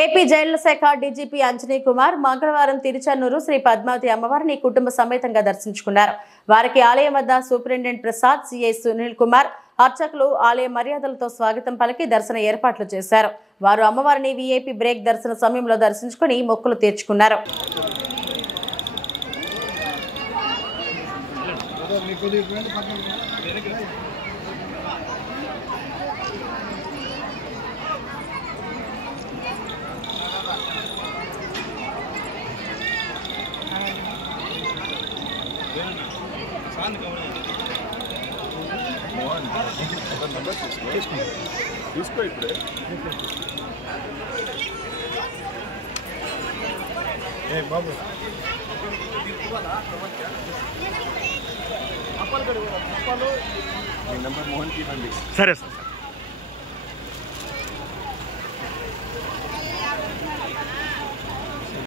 AP జైళ్ల శాఖ DGP Anjani Kumar మంగళవారం తిరుచన్నూరు శ్రీ పద్మావతి అమ్మవారిని కుటుంబ సమేతంగా దర్శించుకున్నారు. వారికి ఆలయం వద్ద సూపరింటెండెంట్ ప్రసాద్, సిఐ సునీల్ కుమార్, అర్చకులు ఆలయ మర్యాదలతో స్వాగతం పలికి దర్శన ఏర్పాట్లు చేశారు. వారు అమ్మవారిని వీఐపీ బ్రేక్ దర్శన సమయంలో దర్శించుకుని మొక్కులు తీర్చుకున్నారు. తీసుకో ఇప్పుడే బాబు మీ నెంబర్ మోహన్కి ఇవ్వండి. సరే సార్.